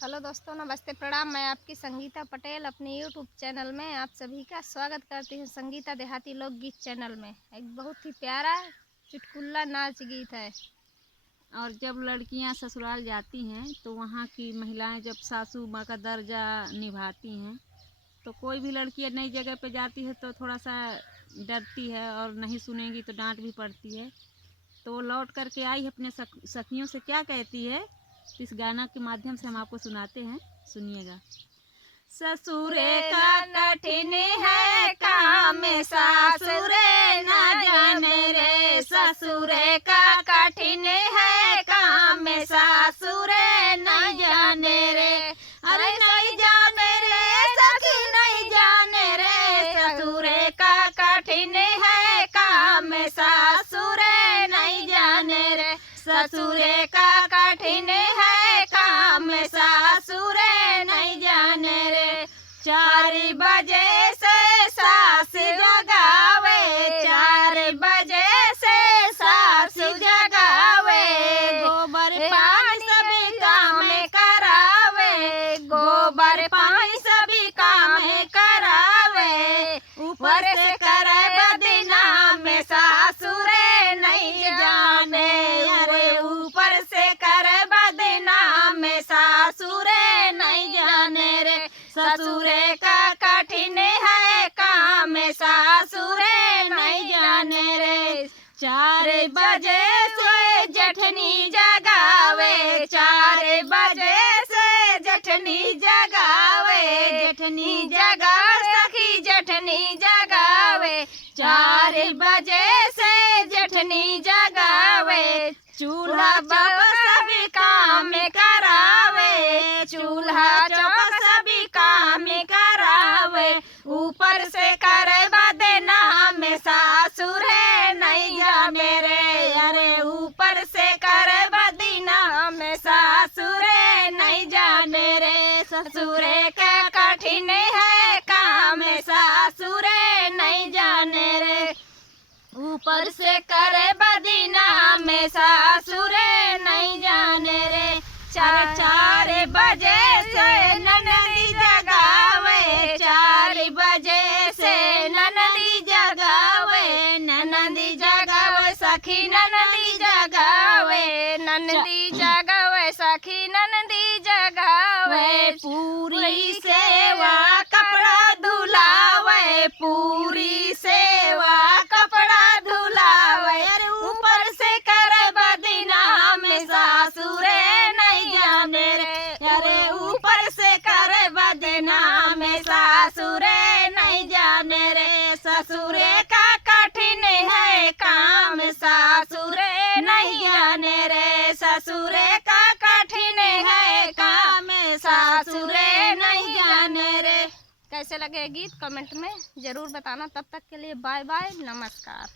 Hello दोस्तों, नमस्ते, प्रणाम। मैं आपकी संगीता पटेल अपने यूट्यूब चैनल में आप सभी का स्वागत करती हूँ। संगीता देहाती लोकगीत चैनल में एक बहुत ही प्यारा चुटकुला नाच गीत है। और जब लड़कियां ससुराल जाती हैं तो वहाँ की महिलाएं जब सासू माँ का दर्जा निभाती हैं, तो कोई भी लड़की नई जगह पे जाती है तो थोड़ा सा डरती है और नहीं सुनेगी तो डांट भी पड़ती है। तो वो लौट करके आई अपने सखियों से क्या कहती है, तो इस गाना के माध्यम से हम आपको सुनाते हैं, सुनिएगा। ससुरे का कठिन है काम, सासुरे न जाने रे। ससुरे का कठिन है काम, सासुरे न जाने रे। अरे नहीं जाने रे सखी, नहीं जाने रे। ससुरे का कठिन है काम, सासुरे नहीं जाने रे। ससुरे का कठिन है काम, सासुरे नहीं जाने रे। 4 बजे से सास जगावे, 4 बजे से सास जगावे। गोबर पानी सभी काम करावे, गोबर पानी सभी काम करावे। ऊपर से करे बदनाम, सासुरे नहीं जाने। अरे ऊपर से करे बदनाम, सासुरे नहीं जाने रे। ससुरे का कठिन है काम, सासुरे नहीं जाने रे। 4 बजे से जठनी जगावे, 4 बजे से जठनी जगावे। जठनी जगावे सखी, जठनी जगावे। 4 बजे से जठनी जगावे। चूल्हा चौका सभी काम करावे, चूल्हा चौका सभी काम करावे। ऊपर से करे बदनाम, सासुरे नहीं जाने रे। अरे ऊपर से करे बदनाम, सासुरे नहीं जाने रे। ससुरे का कठिन है काम, सासुरे नहीं जाने रे। ऊपर से करे बदनाम, सासुरे नहीं जाने रे। 4 बजे से ननदी जगावे, 4 बजे से ननदी जगावे। ननदी जगावे सखी, ननदी जगावे। ननदी जगावे सखी, ननदी जगावे। पूरी सेवा कपड़ा धुलावे, पूरी सेवा कपड़ा धुलावे। अरे ऊपर से करे बदनाम, सासुरे नहीं जाने रे। अरे ऊपर से करे बदनाम, सासुरे नहीं जाने रे। ससुरे का कठिन है काम, सासुरे नहीं जाने रे। ससुरे का कठिन है काम, सासुरे नहीं जाने रे। कैसे लगे गीत कमेंट में ज़रूर बताना। तब तक के लिए बाय बाय, नमस्कार।